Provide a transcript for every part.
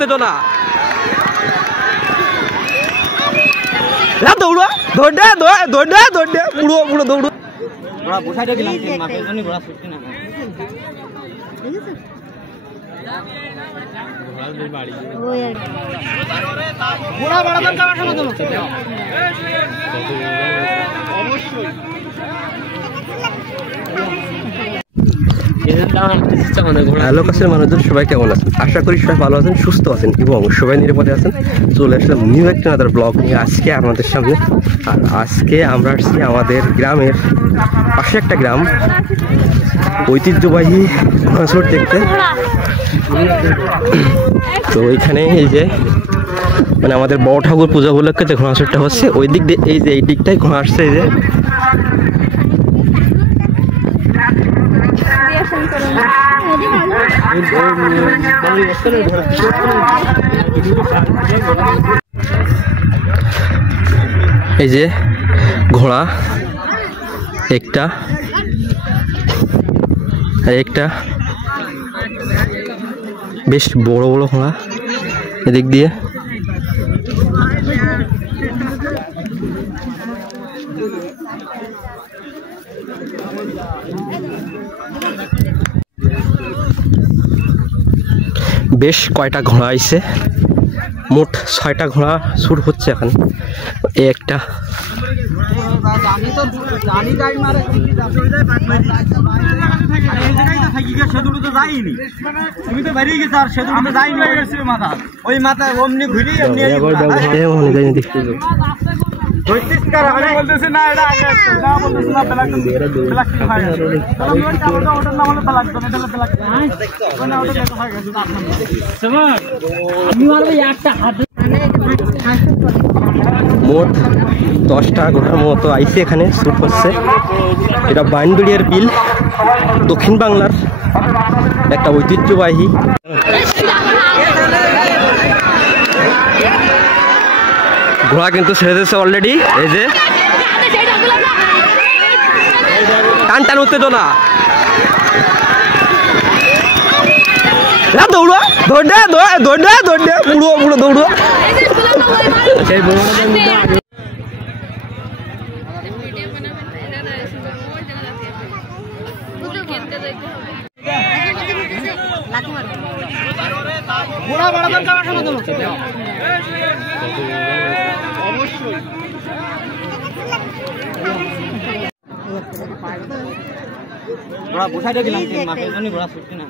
উত্তেজনা। দৌড়ো দৌড়ে দৌড়ে দৌড়ে পুরো পুরো দৌড়ো। ঘোড়া বসাইতে দিলাম মাঠের জন্য ঘোড়া ছুটছে না। হ্যালো কাছের মানুষজন সবাই কেমন আছেন? আশা করি সবাই ভালো আছেন, সুস্থ আছেন এবং সবাই নিরাপদে আছেন। চলে আসলাম নিউ একটা ব্লগ নিয়ে আজকে আপনাদের সামনে। আর আজকে আমরা আসছি আমাদের গ্রামের পাশে একটা গ্রাম, ঐতিহ্যবাহী ঘোড়াছুট দেখতে। তো ওইখানে এই যে মানে আমাদের বড় ঠাকুর পূজা উপলক্ষে যে ঘোড়াছুটটা হচ্ছে, ওই দিক দিয়ে এই যে এই দিকটাই ঘোড়া আসছে। এই যে এই যে ঘোড়া একটা আর একটা বেশ বড় বড় ঘোড়া এদিক দিয়ে। বেশ কয়টা ঘোড়া আইছে, মোট 6টা ঘোড়া শুট হচ্ছে এখন। এই একটা মোট 10টা ঘোড়ার মতো আইসে এখানে শুট হচ্ছে। এটা বাইনদুড়িয়ার বিল, দক্ষিণ বাংলার একটা ঐতিহ্যবাহী। ঘোড়া কিন্তু ছেড়ে দিয়েছে অলরেডি। এই যে টান টান উত্তেজনা। দৌড়ো দৌড়ে দৌড়ে দৌড়ে পুরো পুরো দৌড়ো। ঘোড়া বসাইতে দিলাম মাঠের জন্য ঘোড়া ছুটছে না।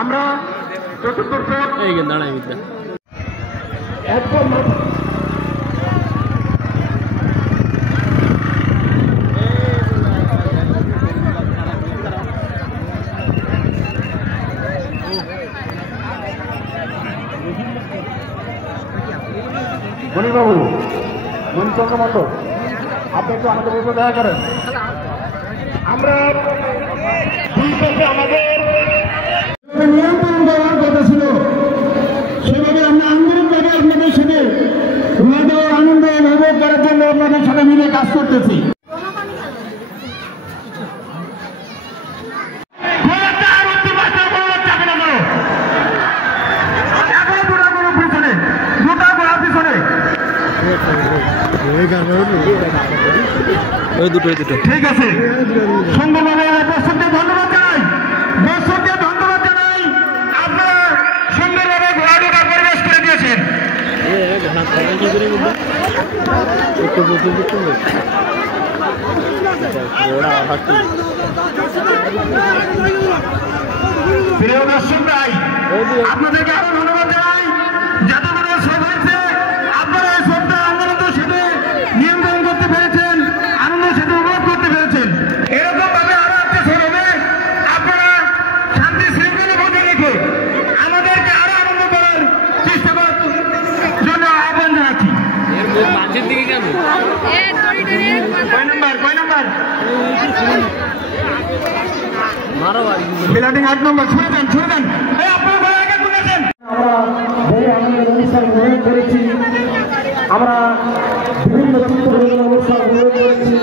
আমরা চতুর্থ দাঁড়াই মণিবাবু মণিচন্দ্র মতো আপনি একটু আমাদের উপর দেখা করেন। আমরা দুই পক্ষে আমাদের নিয়ন্ত্রণ করার কথা ছিল, সেভাবে আমরা আন্দোলনভাবে আপনাদের সাথে আনন্দ উপভোগ করার জন্য আপনাদের সাথে মিলে কাজ করতেছি। ঠিক আছে, সুন্দরভাবে দর্শকদের ধন্যবাদ জানাই, দর্শকদের ধন্যবাদ জানাই। আপনারা সুন্দরভাবে ঘোড়াটা পরিবেশ করে দিয়েছেন। প্রিয় দর্শক ভাই, আপনাদেরকে আরো ধন্যবাদ জানাই। যাতে করে সব হয়েছে, আপনারা এই সবটা আন্দোলনের সাথে নিয়ন্ত্রণ করতে পেরেছেন, আনন্দের সাথে উপভোগ করতে পেরেছেন। এরকম যান বিলাটিং 8 নম্বর ছুঁড়ে দেন আপনারা আগে তুলেছেন আমরা আমাদের অনুষ্ঠান গ্রহণ করেছি আমরা বিভিন্ন চিত্র অনুষ্ঠান গ্রহণ করেছি